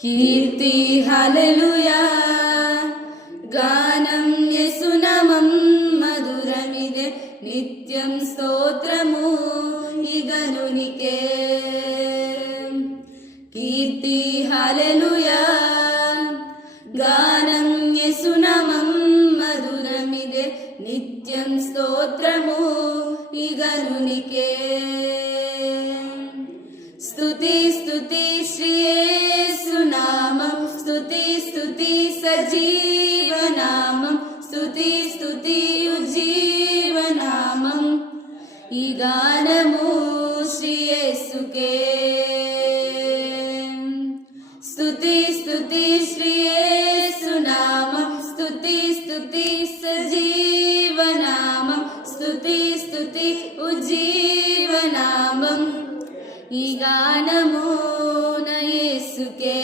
కీర్తి హల్లెలూయా గానం యేసునామం మధురమిదే నిత్యం స్తోత్రము ఇగనునికే. కీర్తి హల్లెలూయా గానం యేసునామం మధురమిదే నిత్యం స్తోత్రము ఇగనునికే. స్తుతి స్తుతి శ్రీ యేసునామం స్తుతి స్తుతి సజీవనామం స్తుతి స్తుతి ఉజ్జీవనామం ఈ గానము శ్రీ యేసుకే. స్తుతి స్తుతి శ్రీ యేసునామం స్తుతి స్తుతి సజీవనామం స్తుతి స్తుతి ఉజ్జీవనామం ఈ గానము నా యేసుకే.